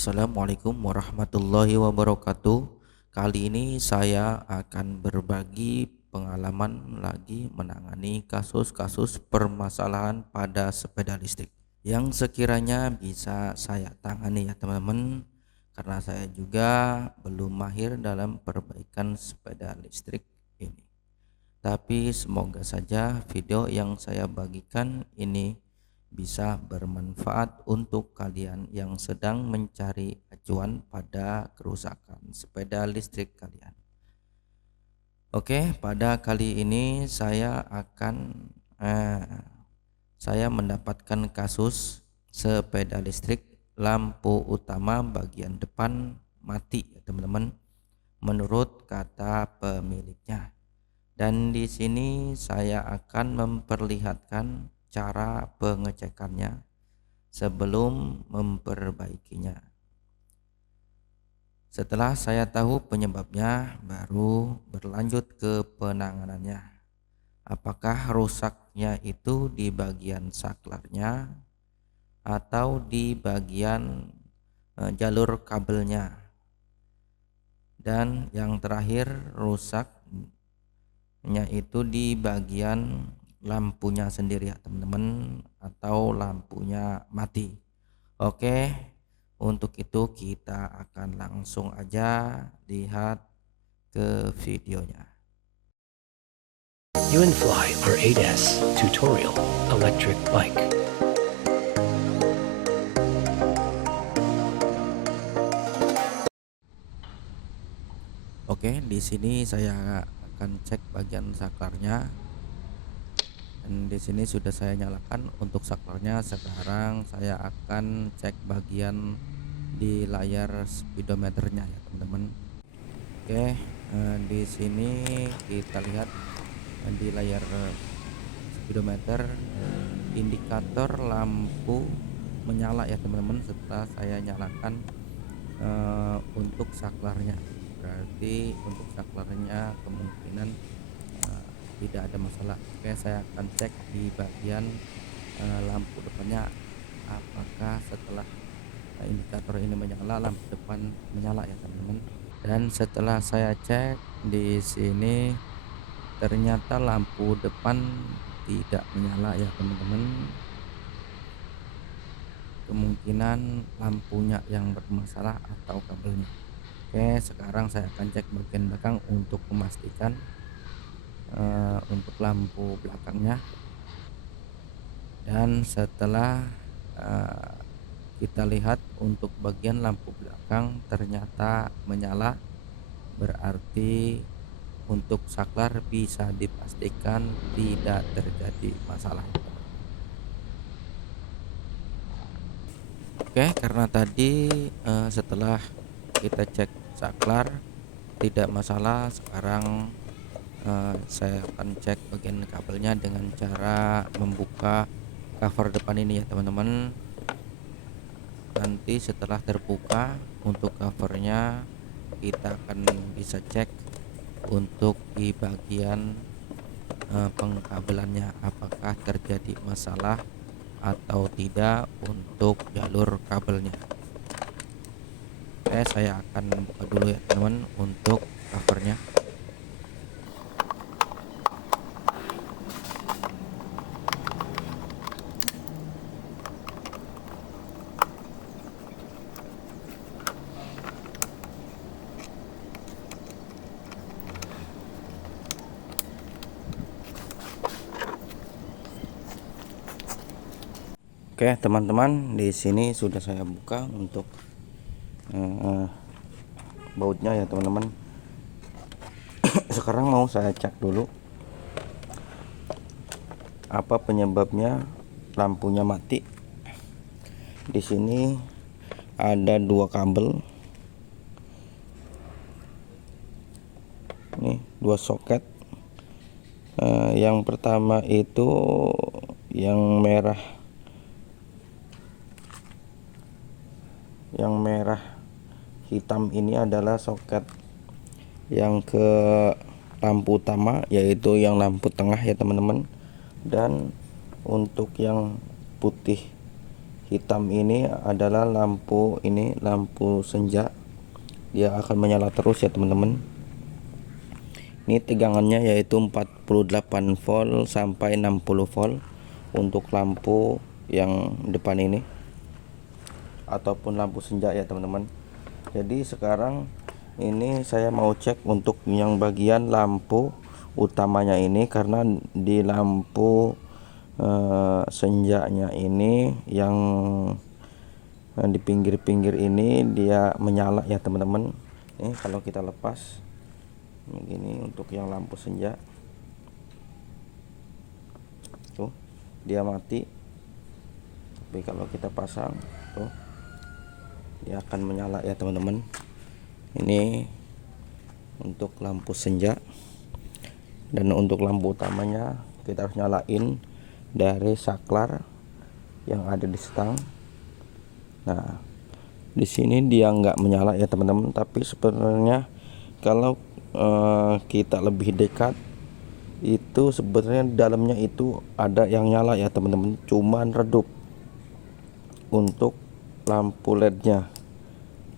Assalamualaikum warahmatullahi wabarakatuh. Kali ini saya akan berbagi pengalaman lagi menangani kasus-kasus permasalahan pada sepeda listrik yang sekiranya bisa saya tangani ya teman-teman, karena saya juga belum mahir dalam perbaikan sepeda listrik ini. Tapi semoga saja video yang saya bagikan ini bisa bermanfaat untuk kalian yang sedang mencari acuan pada kerusakan sepeda listrik kalian. Oke, pada kali ini saya mendapatkan kasus sepeda listrik lampu utama bagian depan mati ya teman-teman, menurut kata pemiliknya. Dan di sini saya akan memperlihatkan cara pengecekannya sebelum memperbaikinya. Setelah saya tahu penyebabnya, baru berlanjut ke penanganannya. Apakah rusaknya itu di bagian saklarnya atau di bagian jalur kabelnya. Dan yang terakhir, rusaknya itu di bagian lampunya sendiri ya teman-teman, atau lampunya mati. Oke, untuk itu kita akan langsung aja lihat ke videonya. Yuanfly R8S Tutorial Electric Bike. Oke, di sini saya akan cek bagian saklarnya. Dan di sini sudah saya nyalakan untuk saklarnya. Sekarang saya akan cek bagian di layar speedometernya ya teman-teman. Oke, di sini kita lihat di layar speedometer indikator lampu menyala ya teman-teman setelah saya nyalakan untuk saklarnya. Berarti untuk saklarnya kemungkinan tidak ada masalah. Oke, saya akan cek di bagian lampu depannya, apakah setelah indikator ini menyala, lampu depan menyala ya teman-teman. Dan setelah saya cek di sini, ternyata lampu depan tidak menyala ya teman-teman. Kemungkinan lampunya yang bermasalah atau kabelnya. Oke, sekarang saya akan cek bagian belakang untuk memastikan untuk lampu belakangnya. Dan setelah kita lihat untuk bagian lampu belakang ternyata menyala, berarti untuk saklar bisa dipastikan tidak terjadi masalah. Oke, karena tadi setelah kita cek saklar tidak masalah, sekarang saya akan cek bagian kabelnya dengan cara membuka cover depan ini ya teman-teman. Nanti setelah terbuka untuk covernya, kita akan bisa cek untuk di bagian pengkabelannya apakah terjadi masalah atau tidak untuk jalur kabelnya. Oke, saya akan buka dulu ya teman-teman untuk covernya. Oke teman-teman, di sini sudah saya buka untuk bautnya ya teman-teman. Sekarang mau saya cek dulu apa penyebabnya lampunya mati. Di sini ada dua kabel, ini dua soket. Yang pertama itu yang merah hitam ini adalah soket yang ke lampu utama, yaitu yang lampu tengah ya teman-teman. Dan untuk yang putih hitam ini adalah lampu senja, dia akan menyala terus ya teman-teman. Ini tegangannya yaitu 48 volt sampai 60 volt untuk lampu yang depan ini ataupun lampu senja ya teman-teman. Jadi sekarang ini saya mau cek untuk yang bagian lampu utamanya ini, karena di lampu senjanya ini yang di pinggir-pinggir ini dia menyala ya teman-teman. Ini kalau kita lepas begini untuk yang lampu senja tuh dia mati, tapi kalau kita pasang tuh dia akan menyala ya teman-teman. Ini untuk lampu senja. Dan untuk lampu utamanya kita harus nyalain dari saklar yang ada di stang. Nah, di sini dia nggak menyala ya teman-teman, tapi sebenarnya kalau kita lebih dekat itu sebenarnya dalamnya itu ada yang nyala ya teman-teman, cuman redup untuk lampu LED-nya.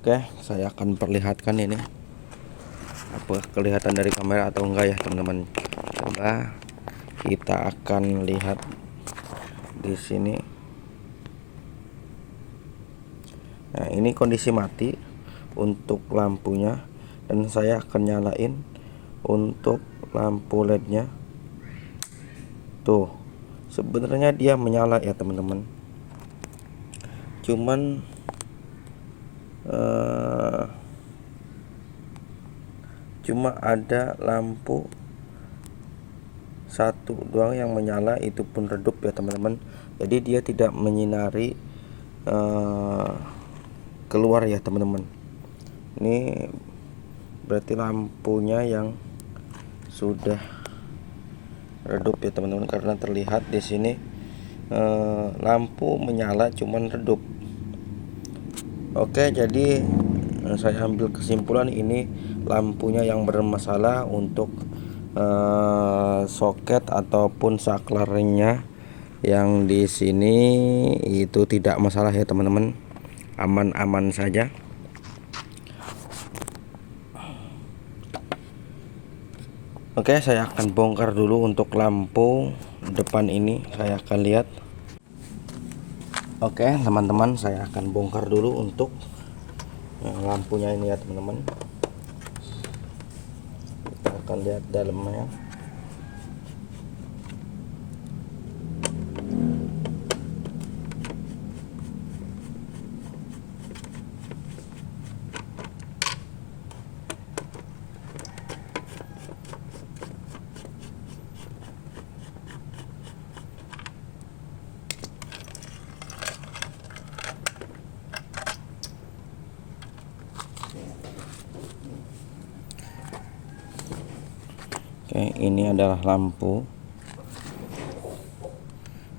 Oke, saya akan perlihatkan ini. Apa kelihatan dari kamera atau enggak ya teman-teman? Coba kita akan lihat di sini. Nah, ini kondisi mati untuk lampunya, dan saya akan nyalain untuk lampu LED-nya. Tuh, sebenarnya dia menyala ya teman-teman. Cuman cuma ada lampu satu doang yang menyala, itu pun redup ya teman-teman. Jadi dia tidak menyinari keluar ya teman-teman. Ini berarti lampunya yang sudah redup ya teman-teman, karena terlihat di sini lampu menyala cuman redup. Oke, jadi saya ambil kesimpulan ini lampunya yang bermasalah untuk soket ataupun saklarnya yang di sini itu tidak masalah ya teman-teman, aman-aman saja. Oke, saya akan bongkar dulu untuk lampu depan ini, saya akan lihat. Oke teman-teman, saya akan bongkar dulu untuk lampunya ini ya teman-teman. Kita akan lihat dalamnya. Oke, ini adalah lampu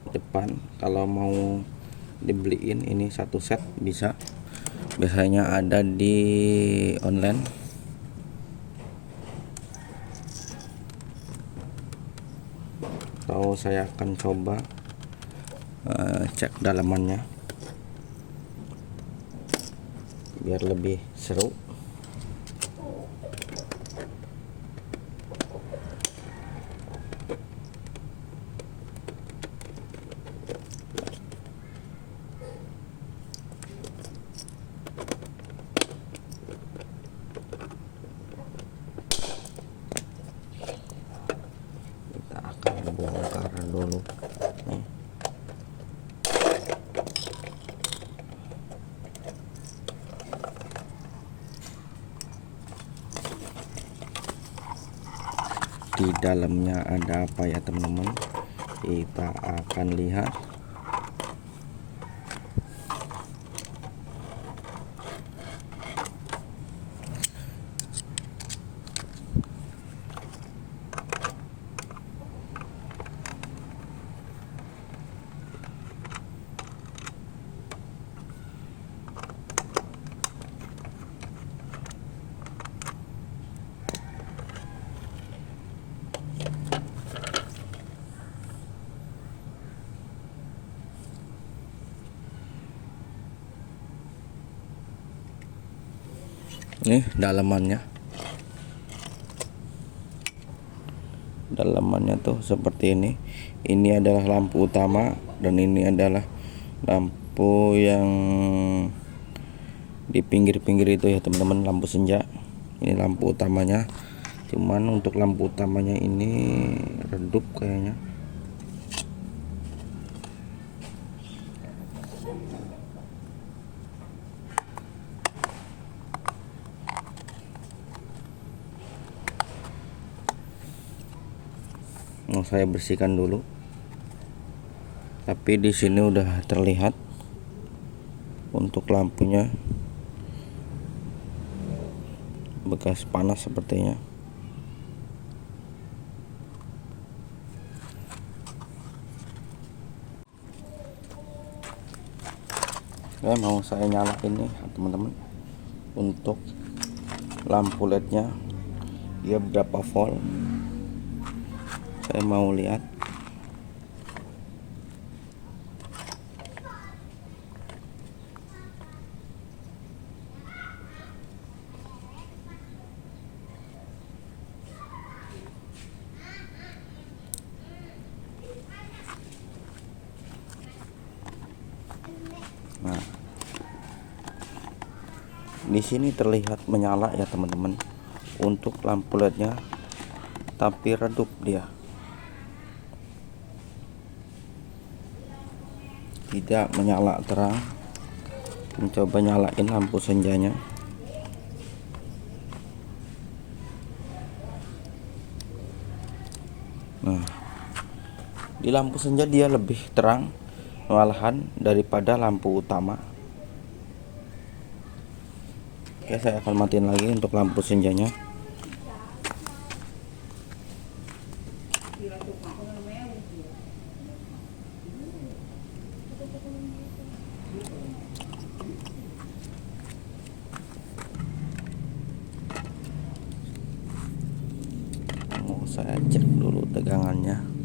depan. Kalau mau dibeliin ini satu set bisa, biasanya ada di online. Atau saya akan coba cek dalamannya biar lebih seru. Kita akan bongkar dulu nih. Di dalamnya ada apa ya teman-teman, kita akan lihat. Nih dalamannya tuh seperti ini adalah lampu utama dan ini adalah lampu yang di pinggir-pinggir itu ya teman-teman, lampu senja. Ini lampu utamanya, cuman untuk lampu utamanya ini redup kayaknya. Mau saya bersihkan dulu. Tapi di sini udah terlihat untuk lampunya bekas panas sepertinya. Oke, mau saya nyalain nih teman-teman untuk lampu LED-nya, dia berapa volt. Saya mau lihat. Nah, di sini terlihat menyala ya teman-teman untuk lampu LED-nya, tapi redup dia. Tidak menyala terang. Mencoba nyalain lampu senjanya. Nah, di lampu senja dia lebih terang malahan daripada lampu utama. Oke, saya akan matiin lagi untuk lampu senjanya. Mau saya cek dulu tegangannya.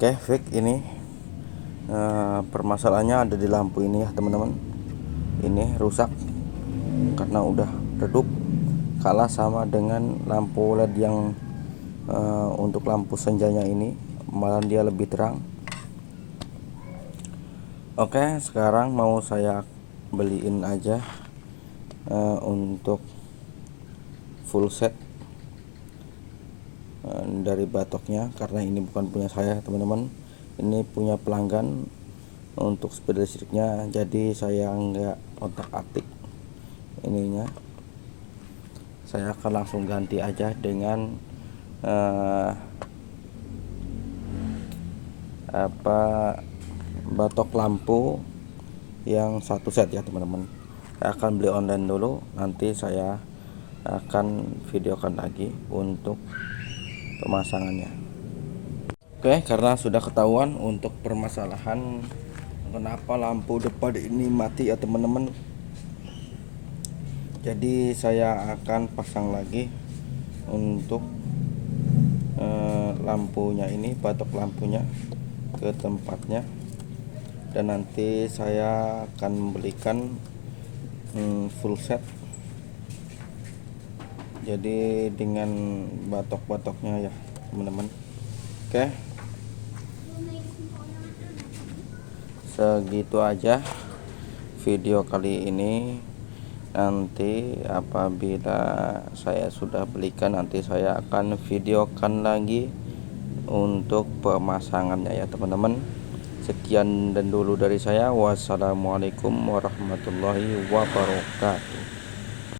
Oke, fix ini permasalahannya ada di lampu ini ya teman-teman. Ini rusak karena udah redup, kalah sama dengan lampu LED yang untuk lampu senjanya ini, malah dia lebih terang. Oke, sekarang mau saya beliin aja untuk full set dari batoknya, karena ini bukan punya saya teman-teman, ini punya pelanggan untuk sepeda listriknya, jadi saya nggak otak-atik ininya. Saya akan langsung ganti aja dengan batok lampu yang satu set ya teman-teman. Saya akan beli online dulu, nanti saya akan videokan lagi untuk pemasangannya. Oke, karena sudah ketahuan untuk permasalahan kenapa lampu depan ini mati ya teman-teman, jadi saya akan pasang lagi untuk lampunya ini, batok lampunya ke tempatnya, dan nanti saya akan membelikan full set, jadi dengan batok-batoknya ya teman-teman. Oke, segitu aja video kali ini. Nanti apabila saya sudah belikan, nanti saya akan videokan lagi untuk pemasangannya ya teman-teman. Sekian dan dulu dari saya. Wassalamualaikum warahmatullahi wabarakatuh.